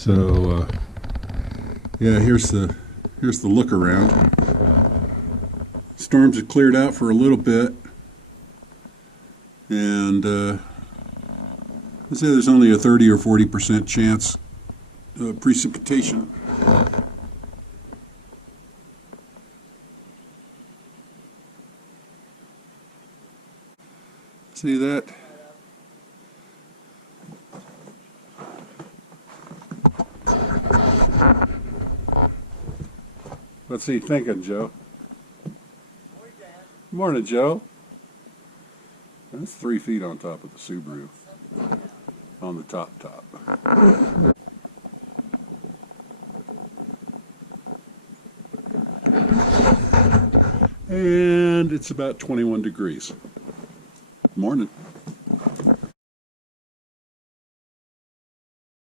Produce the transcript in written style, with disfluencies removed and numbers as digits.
So yeah, here's the look around. Storms had cleared out for a little bit, and let's say there's only a 30 or 40% chance of precipitation. See that? What's he thinking, Joe? Morning, Joe. That's 3 feet on top of the Subaru. On the top. And it's about 21 degrees. Morning.